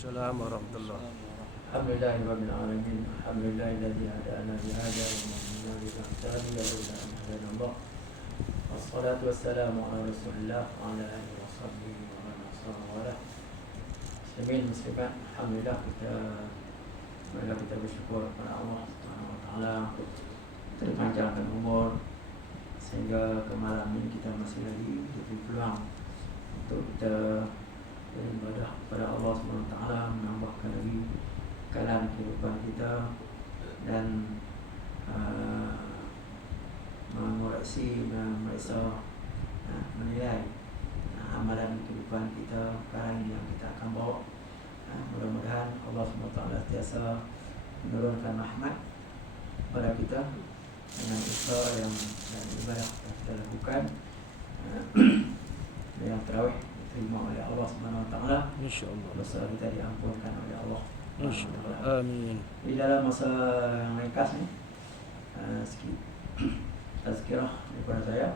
Waalaikumsalam warahmatullahi. Alhamdulillahirabbil alamin. Alhamdulillahilladzi hadana li hadza wa ma kunna linahtadiya laula an hadana Allah. Wassalatu wassalamu ala Rasulillah wa ala alihi wa sahbihi wa man wala. Muslimin muslimat, alhamdulillah kita bersyukur kepada Allah Subhanahu wa taala terpanjangkan umur sehingga ke malam ini kita masih lagi diberi peluang untuk kita beribadah kepada Allah Subhanahu wa taala, menambahkan lagi kekayaan kehidupan kita dan mengoreksi, memeriksa, menilai amalan kehidupan kita sekarang ini yang kita akan bawa. Mudah-mudahan Allah SWT sentiasa menurunkan rahmat kepada kita dengan usaha yang dan ibadah yang kita lakukan, yang tarawih diterima oleh Allah SWT. InsyaAllah. Dosa kita diampunkan oleh Allah. InsyaAllah. Amin. Di dalam masa yang ringkas ni, sikit tazkirah daripada saya.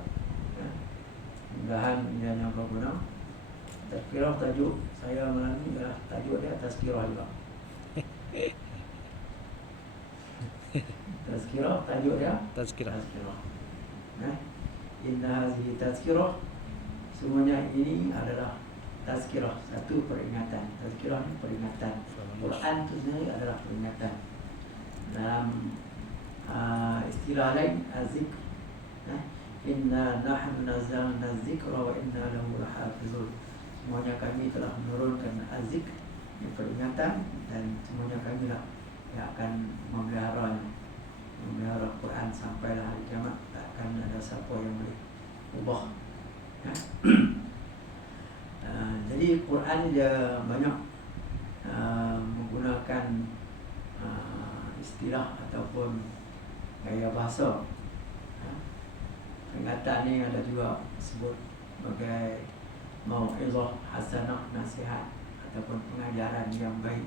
Mudah-mudahan ini yang berguna. Tazkirah tajuk saya malam ni adalah tajuk dia tazkirah juga. Tazkirah tajuk dia Tazkirah. Inna hazihi tazkirah. Semuanya ini adalah tazkirah, satu peringatan. Tazkirah ni peringatan. Quran itu sendiri adalah peringatan. Dalam istilah lain, az-zikr. Inna nahnu nazzalna az-zikra wa inna lahu lahafizun. Semuanya kami telah menurunkan az-zikr, peringatan, dan semuanya kami lah yang akan memeliharanya, memelihara Quran sampailah hari kiamat. Tak akan ada siapa yang boleh ubah. Jadi Quran dia banyak menggunakan istilah ataupun gaya bahasa. Peringatan ni ada juga sebut sebagai mau'izah hasanah, nasihat ataupun pengajaran yang baik.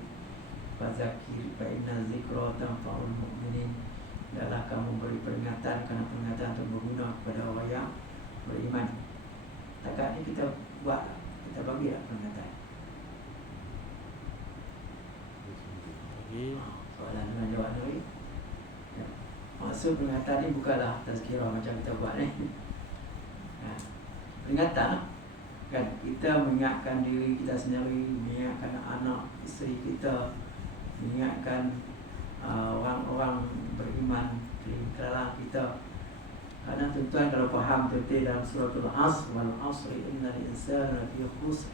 Fazakir fa inna zikra tanfa'ul mu'minin. Adalah kamu beri peringatan kerana peringatan itu berguna kepada orang yang beriman. Takat ni kita buat, kita bagi tak peringatan? Soalan dengan jawab ni. Maksud peringatan ni bukanlah tazkirah macam kita buat ni. Peringatan kan, kita mengingatkan diri kita sendiri, mengingatkan anak, isteri kita, mengingatkan orang-orang beriman di kalangan kita. Karena tuan-tuan kalau faham betul dalam suratul Asr, wal asri innal insana lafi khusr.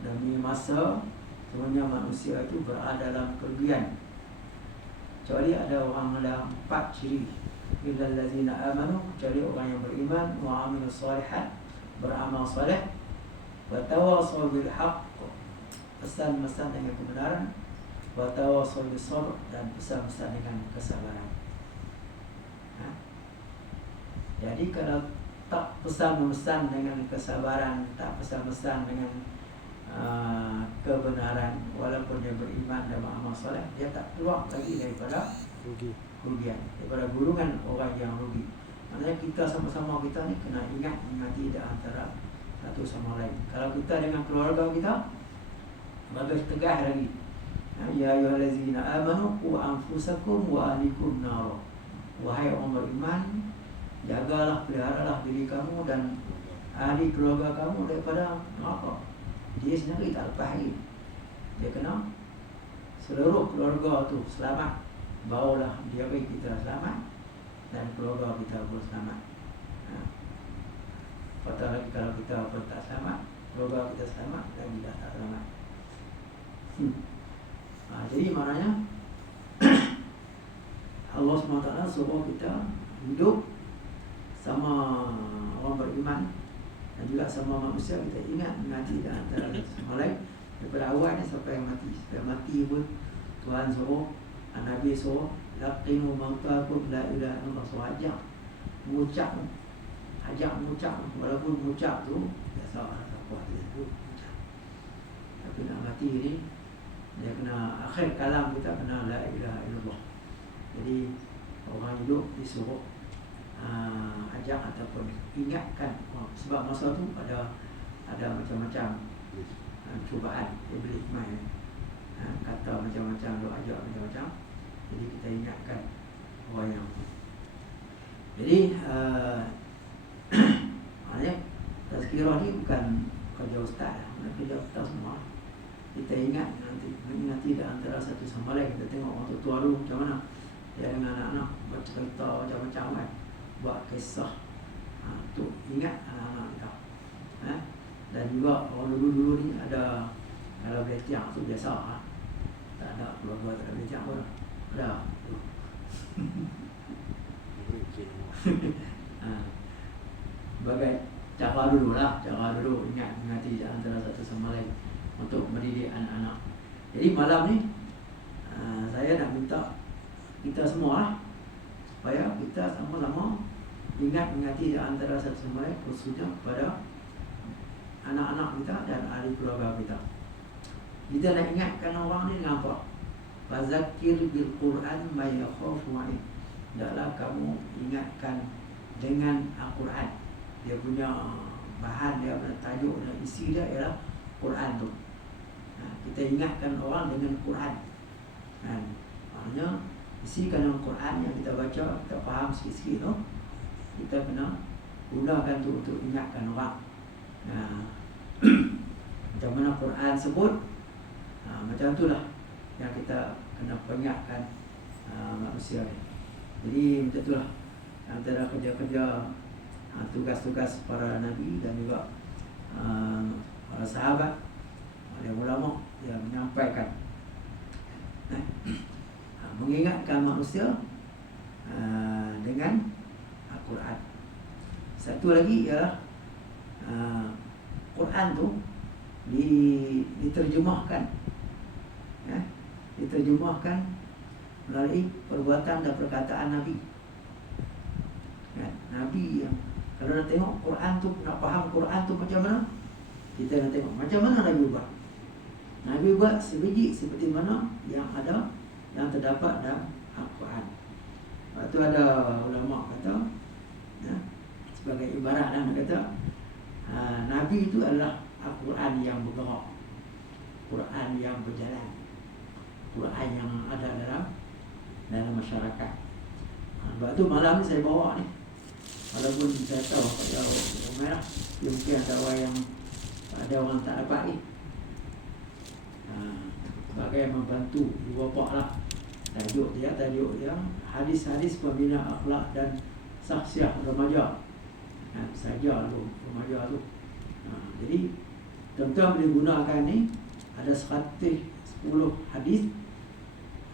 Demi masa semuanya manusia itu berada dalam kerugian. Kecuali ada orang ada 4 ciri. Illal ladzina amanu, kecuali orang yang beriman, wa amilus shalihat, beramal soleh, wa tawassaw bil haqq, pesan-pesan dengan kebenaran, wa tawassaw bis sabr, dan pesan-pesan dengan kesabaran. Jadi kalau tak pesan-pesan dengan kesabaran, tak pesan-pesan dengan kebenaran, walaupun dia beriman dan beramal soleh, dia tak keluar lagi daripada kerugian, daripada gulungan orang yang rugi. Maksudnya kita sama-sama kita ni kena ingati di antara satu sama lain. Kalau kita dengan keluarga kita, bagus tegah lagi. Ya ayyuhallazina amanu qu anfusakum wa ahlikum nar. Wahai orang beriman, jagalah, peliharalah diri kamu dan ahli keluarga kamu daripada neraka. Dia sendiri tak lepas lagi. Dia kena seluruh keluarga tu selamat. Bawalah diri kita selamat dan keluarga kita pun selamat. Patut lagi kalau kita pun tak selamat, keluarga kita selamat dan kita tak selamat. Jadi maknanya Allah SWT suruh kita hidup sama orang beriman dan juga sama manusia. Kita ingat mengati dan antara sama lain daripada awal ni sampai mati. Sampai mati pun Tuhan suruh, Nabi suruh, laqinu mautakum la ilaha illallah. So ajak mengucap, walaupun mengucap tu biasa apa dia sebut mengucap, tapi nak mati ni dia kena akhir kalam kita kena la ilaha illallah. Jadi orang hidup disuruh ajak ataupun ingatkan, sebab masa tu ada macam-macam cubaan, dia beri main, kata macam-macam, doa ajak macam-macam. Jadi kita ingatkan orang yang jadi maknanya tazkirah ni bukan kerja ustaz lah, kerja kita semua. Kita ingat nanti mengingati antara satu sama lain. Kita tengok orang tua dulu macam mana dia dengan anak-anak bercerita macam-macam kan, buat kisah, tu ingat anak-anak kita. Dan juga orang dulu-dulu ni ada, kalau boleh tiang tu biasa, tak ada keluarga tak ada boleh tiang pun ada. Sebagai cara dulu lah, cara dulu ingati antara satu sama lain untuk mendidik anak-anak. Jadi malam ni saya nak minta kita semua lah, supaya kita sama-sama ingati antara satu sama lain, khususnya kepada anak-anak kita dan ahli keluarga kita. Kita nak ingatkan orang ni dengan apa? Fazakir bil Quran may yakhafu wa'id. Hendaklah kamu ingatkan dengan Al-Quran. Dia punya bahan, dia punya tajuk dan isi dia ialah Quran tu. Kita ingatkan orang dengan Quran. Maknanya isikan dengan Quran yang kita baca, kita faham sikit-sikit tu, kita kena gunakan tu untuk ingatkan orang. Macam mana Quran sebut, macam itulah yang kita kena peringatkan manusia ni. Jadi macam itulah antara kerja-kerja, tugas-tugas para nabi dan juga para sahabat, para ulama yang menyampaikan, mengingatkan manusia dengan Al-Quran. Satu lagi ialah Quran tu diterjemahkan, diterjemahkan melalui perbuatan dan perkataan Nabi. Nabi yang kalau nak tengok Quran tu, nak faham Quran tu macam mana, kita nak tengok macam mana Nabi buat. Nabi buat sebiji seperti mana yang ada, yang terdapat dalam Al-Quran. Lepas tu ada ulama kata, sebagai ibarat lah, kata Nabi itu adalah Al-Quran yang bergerak, Quran yang berjalan, Quran yang ada dalam masyarakat. Sebab tu malam ni saya bawa ni, walaupun saya tahu pada orang merah, mungkin ada orang yang, ada orang tak dapat ni, sebagai membantu ibu bapa lah. Tajuk dia hadis-hadis pembina akhlak dan saksiah remaja. Saja tu remaja tu. Jadi tuan-tuan boleh gunakan ni, ada 110 hadis.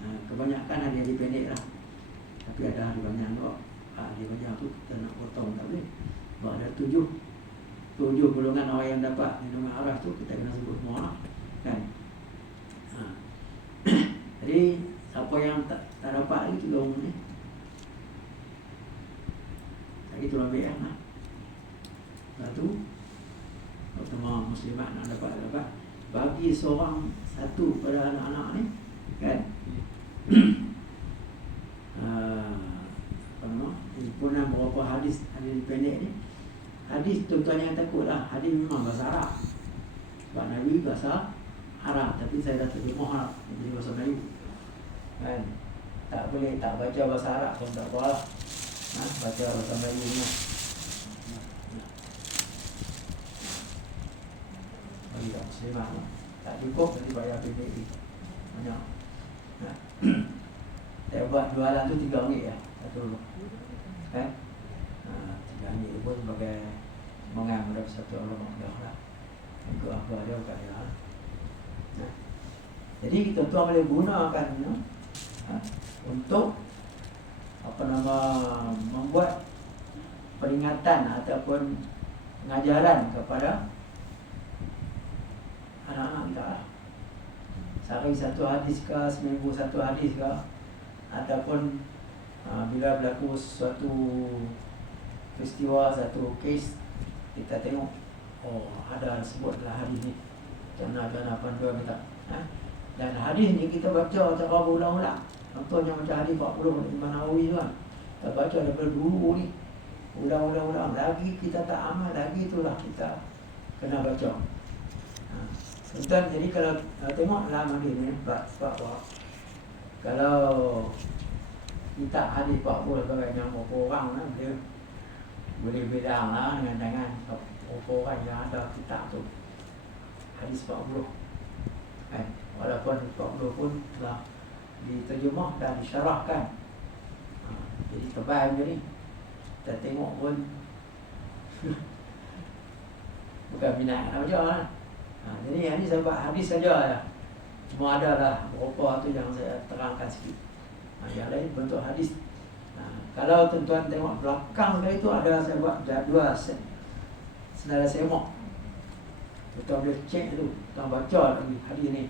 Kebanyakan ada yang pendek lah, tapi ada hari banyak juga. Hari banyak tu kita nak potong tak boleh. Sebab ada 7 golongan orang yang dapat minuman aras tu, kita kena sebut semua lah, kan. Jadi siapa yang tak dapat lagi, tolong ni, lagi tolong ambil lah. Lepas tu semua muslimat nak dapat bagi seorang satu pada anak-anak ni, kan. Himpunan beberapa hadis pendek ni. Hadis tuan-tuan yang takutlah, hadis memang bahasa Arab, sebab Nabi bahasa Arab, tapi saya dah terjemah Arab jadi bahasa Melayu, kan. Tak boleh tak baca bahasa Arab pun tak apa lah, baca bahasa Melayu ni. Bagi tak muslimah ni tak cukup, nanti bayar PBB banyak. Saya buat jualan tu RM3 lah satu dulu, kan. RM3 pun sebagai semangat pada satu orang dah lah, ikut apa dia bukan dia lah. Jadi kita tuan boleh gunakan untuk membuat peringatan ataupun pengajaran kepada anak-anak kita lah. Sehari satu hadis ke, seminggu satu hadis ke, ataupun bila berlaku suatu peristiwa, satu kes, kita tengok, oh ada sebutlah hadis ni, macam mana panduan kita. Dan hadis ni kita baca secara berulang-ulang. Contohnya macam hadis 40 Imam Nawawi tu kan, kita baca daripada dulu ni, ulang-ulang lagi kita tak amal lagi, itulah kita kena baca. Tuan, jadi kalau tengok dalam hadis ni, sebab apa? Kalau kita hadis 40 sebagainya berapa orang lah, dia boleh beda lah dengan berapa orang yang ada kitab tu. Hadis 40 kan, walaupun 40 pun telah diterjemah dan disyarahkan. Jadi tebal macam ni, kita tengok pun bukan minat nak baca lah. Jadi yang ni saya buat hadis saja ya. Cuma ada lah beberapa tu yang saya terangkan sikit. Yang lain bentuk hadis. Kalau tuan-tuan tengok belakang sekali tu ada saya buat jadual senara semak. Tuan boleh cek tu, tuan baca lagi hadis ni.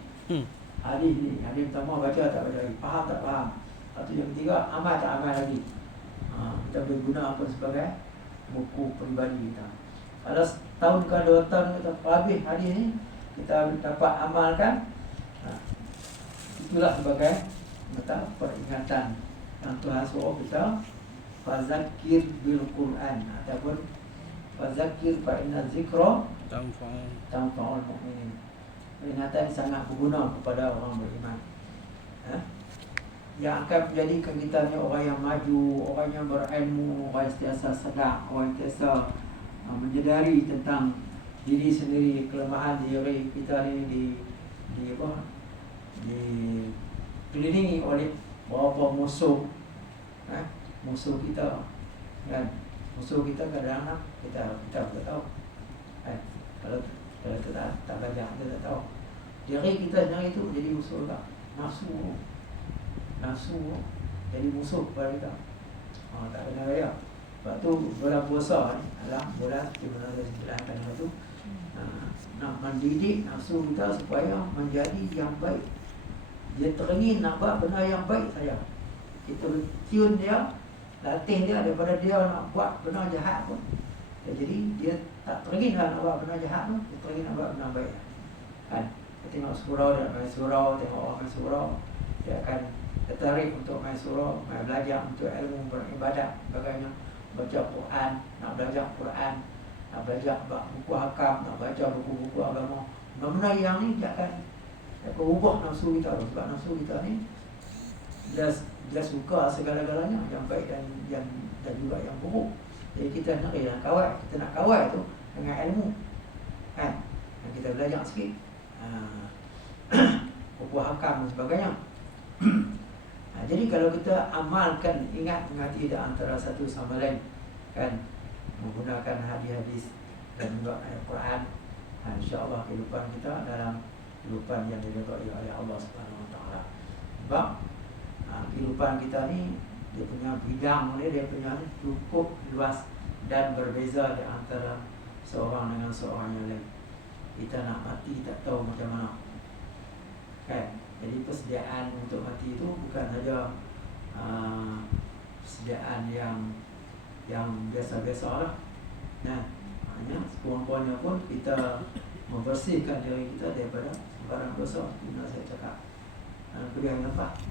Hadis ni, hadis pertama baca tak baca lagi, faham tak faham. Lepas tu yang ketiga, amal tak amal lagi. Kita boleh guna apa sebagai buku peribadi kita. Kalau tahun ke 2 tahun kita habis hadis ni, kita dapat amalkan, itulah sebagai peringatan yang Tuhan suruh kita, fazakir bil Quran, ataupun fazakir fa inna zikra tanfa'ul mu'minin. Peringatan sangat berguna kepada orang beriman. Yang akan menjadikan kita ni orang yang maju, orang yang berilmu, orang yang sentiasa sedar, orang yang sentiasa menyedari tentang diri sendiri, kelemahan diri kita ni dikelilingi oleh beberapa musuh. Musuh kita kan, musuh kita kadang-kadang kita tak tahu kan. Kalau kita tak belajar, kita tak tahu diri kita sendiri itu jadi musuh kita. Nafsu jadi musuh kepada kita. Tak kena raya. Sebab tu bulan puasa ni adalah bulan seperti mana saya jelaskan itu, nak mendidik nafsu kita supaya menjadi yang baik. Dia teringin nak buat benda yang baik saja. Kita tune dia, latih dia daripada dia nak buat benda jahat pun. Jadi dia tak teringin nak buat benda jahat pun, dia teringin nak buat benda baik. Kan? Kita tengok surau, dia main surau, tengok orang main surau, dia akan tertarik untuk main surau, main belajar untuk ilmu, beribadat, sebagainya. Baca Quran, nak belajar Quran, nak belajar buku hakam, nak baca buku-buku agama. Benda yang ni dia akan ubah nafsu kita. Sebab nafsu kita ni dia suka segala-galanya yang baik dan juga yang buruk. Jadi kita nak kawal, kita nak kawal tu dengan ilmu kan. Dan kita belajar sikit buku hakam dan sebagainya. Jadi kalau kita amalkan, ingat mengati antara satu sama lain kan, menggunakan hadis-hadis dan juga ayat Quran, insya-Allah kehidupan kita dalam kehidupan yang diridhai oleh Allah Subhanahu Wa Taala. Sebab kehidupan kita ni dia punya bidang dia punya cukup luas dan berbeza di antara seorang dengan seorang yang lain. Kita nak mati tak tahu macam mana kan. Jadi persediaan untuk mati itu bukan saja persediaan yang biasa-biasa lah. Hanya sekurang-kurangnya pun kita membersihkan diri kita daripada sebarang dosa. Ini saya cakap kuliah yang lepas.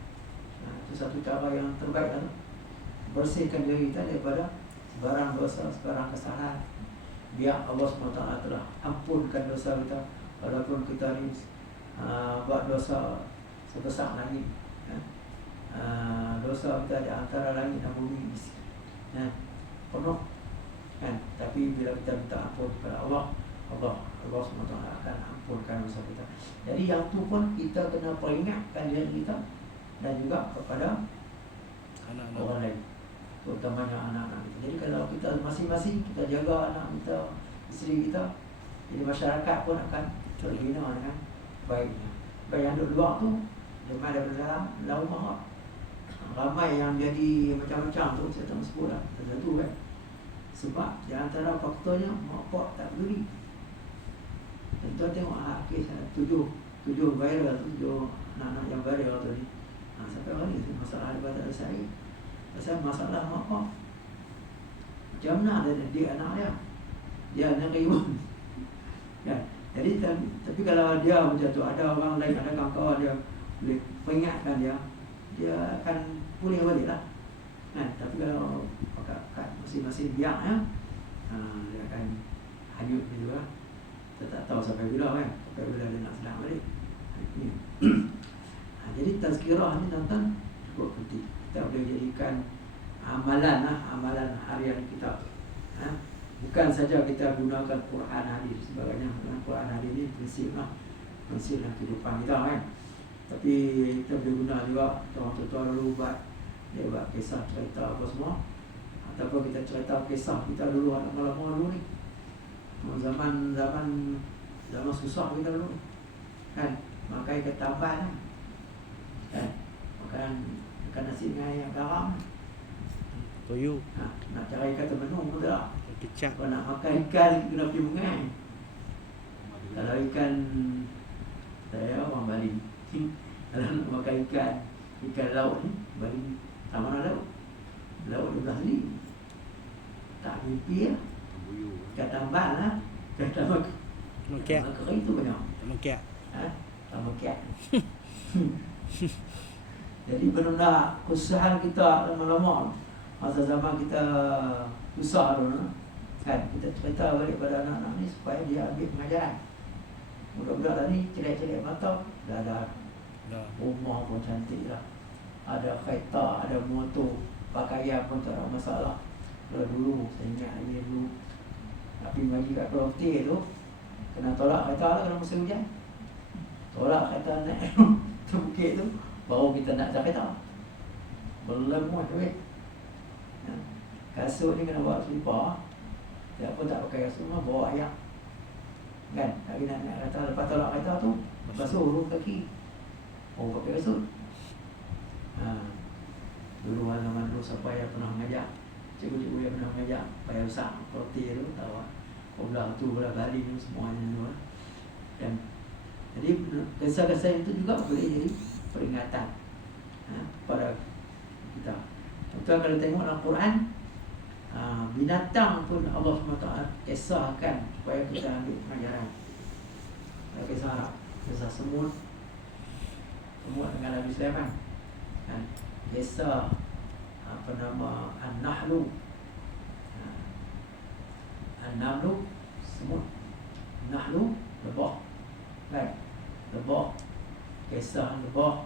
Itu satu cara yang terbaik lah. Bersihkan diri kita daripada sebarang dosa, sebarang kesalahan. Biar Allah SWT telah ampunkan dosa kita. Walaupun kita ni buat dosa sebesar langit, dosa kita di antara langit dan bumi penuh kan. Tapi bila kita minta ampun kepada Allah SWT akan ampunkan dosa kita. Jadi yang tu pun kita kena peringatkan diri kita dan juga kepada anak-anak orang lain, terutamanya anak-anak kita. Jadi kalau kita masing-masing kita jaga anak kita, isteri kita, jadi masyarakat pun akan terbina dengan baiknya. Kalau yang duduk luar tu dia ada dalam rumah. Ramai yang jadi macam-macam tu, saya tak sebut lah tentu kan. Sebab di antara faktornya mak pak tak peduli. Tuan tengok kes 7 viral, 7 anak-anak yang viral tadi. Sampai hari ni masalah daripada saya. Pasal masalah mak pak. Macam mana dia didik anak dia? Dia nak ribut. Kan? Jadi tapi kalau dia macam tu, ada orang lain, ada kawan-kawan dia boleh peringatkan dia akan pulih balik lah kan. Tapi kalau kat masing-masing pihak dia akan hanyut gitu lah. Kita tak tahu sampai bila kan, sampai bila dia nak selamat balik. Ini. Jadi tazkirah ni tuan-tuan cukup penting. Kita boleh jadikan amalan harian kita. Bukan saja kita gunakan Quran hadis sebagainya. Quran hadis ni prinsip kehidupan kita kan. Tapi kita boleh guna juga orang tua dulu buat kisah cerita apa semua, ataupun kita cerita kisah kita dulu lama-lama dulu ni, zaman susah kita dulu kan, makan ikan tamban kan, makan nasi dengan ayam garam, Toyo. nak cari ikan termenung pun tak. Kecap. Kalau nak makan ikan kena pergi sungai. Kalau ikan, saya orang Bali, kalau nak makan ikan laut ni, Bali tak mana laut 12 ni. Tak mimpi lah. Ikan tamban lah. Ikan tambang kering tu banyak. Mengkiat. Tambang kiat. Jadi benda kesusahan kita lama-lama, masa zaman kita susah dulu kan, kita cerita balik pada anak-anak ni supaya dia ambil pengajaran. Budak-budak tadi celik-celik mata, dah ada rumah pun cantik lah, ada kereta, ada motor, pakaian pun tak ada masalah. Kalau dulu saya ingat lagi dulu, tapi bagi kat Pulau Putih tu kena tolak kereta lah kalau musim hujan. Tolak kereta naik tu bukit tu, baru kita nak cari kereta. Belum muat duit. Kasut ni kena bawa selipar. Dia pun tak pakai kasut, bawa ayak. Kan? Tapi nak naik kereta, lepas tolak kereta tu, basuh huruf kaki. Oh, pakai kasut. Dulu zaman dulu siapa yang pernah mengajar, cikgu-cikgu yang pernah mengajar, payah usah Perti tu, tahu lah. Belah tu, belah Bali tu, semuanya tu lah. Dan jadi kisah-kisah itu juga boleh jadi peringatan pada kita. Contoh kalau tengok dalam Quran, binatang pun Allah SWT kisahkan supaya kita ambil pengajaran. Kisah Arab, kisah semut dengan Nabi Sulaiman kan? Kisah An-Nahlu, An-Namlu semut, Nahlu lebah kan, lebah, kisah lebah,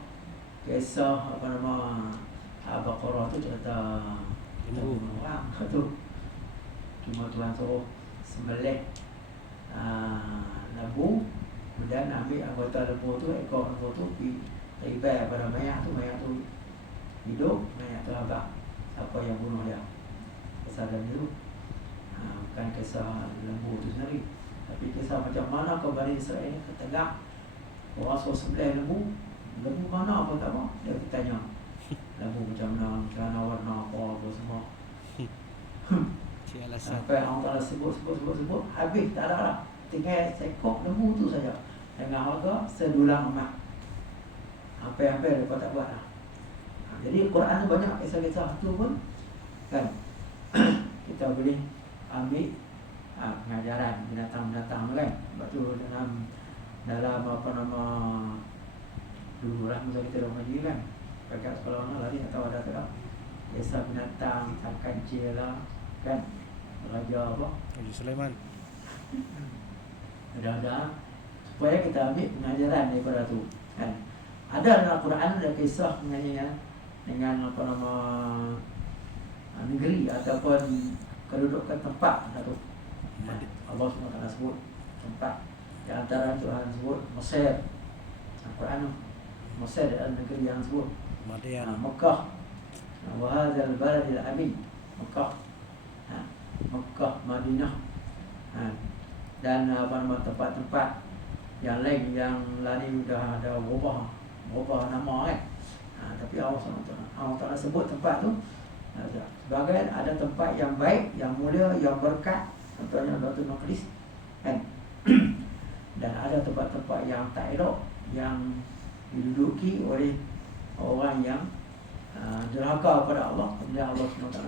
kisah Al-Baqarah tu cerita orang tu, cuma Tuhan suruh sembelih lembu, kemudian ambil anggota lembu tu, ekor lembu tu ribai pada mayat tu hidup, mayat tu abang siapa yang bunuh dia. Kisah lembu bukan kisah lembu tu sendiri, tapi kisah macam mana kau Bani Israel ni ketegak orang suruh sembelih lembu mana pun tak mau, dia bertanya lembu macam mana warna apa semua. Sampai orang tak sebut, habis tak ada lah, tinggal sekok lembu tu saja dengan harga sedulang emas. Hampir-hampir mereka tak buat lah. Jadi Quran tu banyak kisah-kisah tu pun kan kita boleh ambil pengajaran binatang-binatang tu kan. Sebab tu dalam dulu lah masa kita dah mengaji kan, dekat sekolah mana lari tak tahu ada tak, kisah binatang, kancil lah kan, Raja apa? Raja Sulaiman. Ada supaya kita ambil pengajaran daripada tu kan. Ada dalam Quran ada kisah dengan negeri ataupun kedudukan tempat satu. Allah SWT sebut tempat. Di antara Tuhan sebut Mesir. Al-Quran Mesir adalah negeri yang sebut Mekah. Wa hadzal baladil amin. Mekah. Mekah, Madinah. Dan tempat-tempat yang lain yang lain sudah ada berubah nama kan. Tapi Allah SWT sebut tempat tu sebagai ada tempat yang baik, yang mulia, yang berkat, contohnya Baitul Maqdis kan. Dan ada tempat-tempat yang tak elok yang diduduki oleh orang yang derhaka kepada Allah, kemudian Allah SWT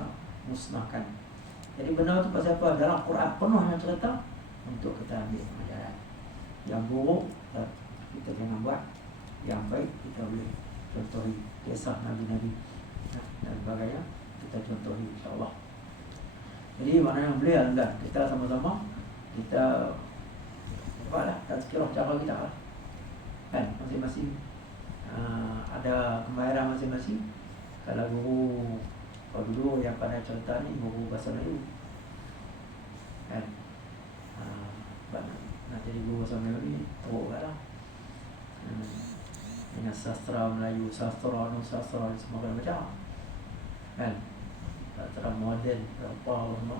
musnahkan. Jadi benar tu pasal apa? Dalam Quran penuh yang cerita untuk kita ambil pengajaran. Yang buruk kita jangan buat, yang baik kita boleh contohi kisah Nabi-Nabi dan sebagainya, kita contohi insyaAllah. Jadi mana yang boleh anda kita sama-sama kita Nampaklah tazkirah cara kita lah. Kan masing-masing ada kemahiran masing-masing. Kalau dulu yang pandai contoh ni guru bahasa Melayu kan, nak jadi guru bahasa Melayu ni teruk lah. Dengan sastra Melayu, sastra Nusastra semua macam kan, sastra moden apa semua,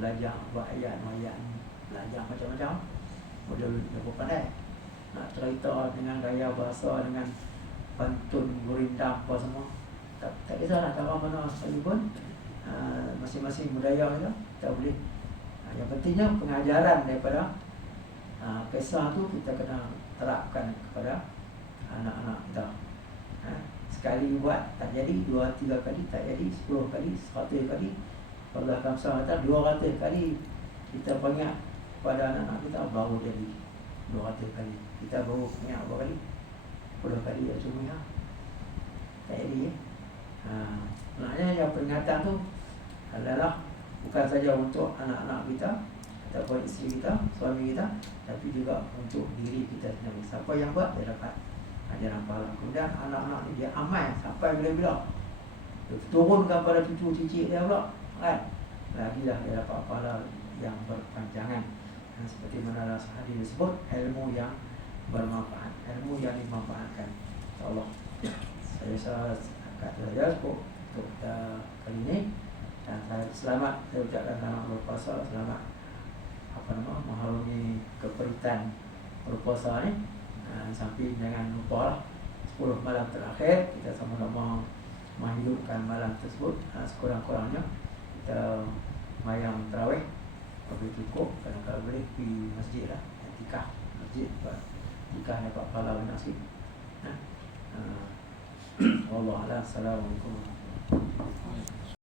belajar buat ayat, belajar macam-macam model yang pandai, nak cerita dengan gaya bahasa, dengan pantun gurindam apa semua, tak kisahlah cara mana sekalipun, masing-masing budaya kita boleh. Yang pentingnya pengajaran daripada kisah tu kita kena terapkan kepada anak-anak kita. Sekali buat tak jadi, 2-3 kali tak jadi, 10 kali, 100 kali. Allah kata 200 kali kita pengingat pada anak-anak kita baru jadi 200 kali. Kita baru pengingat berapa kali? 10 kali ya cuma tak jadi ya. Maknanya yang peringatan tu adalah bukan saja untuk anak-anak kita ataupun isteri kita, suami kita, tapi juga untuk diri kita sendiri. Siapa yang buat dia dapat ajaran pahala. Kemudian anak-anak ni dia amal sampai bila-bila, dia turunkan pada cucu-cicit dia pula kan, lagilah dia dapat pahala yang berpanjangan. Seperti mana hadis disebut, ilmu yang bermanfaat, ilmu yang dimanfaatkan. InsyaAllah saya kata saja untuk kita kali ini. Dan saya selamat, saya ucapkan selamat berpuasa, selamat mengharungi keperitan berpuasa ni. Sampai jangan lupa lah 10 malam terakhir kita sama-sama menghidupkan malam tersebut. Sekurang-kurangnya kita mayang tarawih lebih cukup, kalau boleh pergi masjid lah, etikah masjid, etikah dapat pahala banyak sikit. Wallahualam. Assalamualaikum.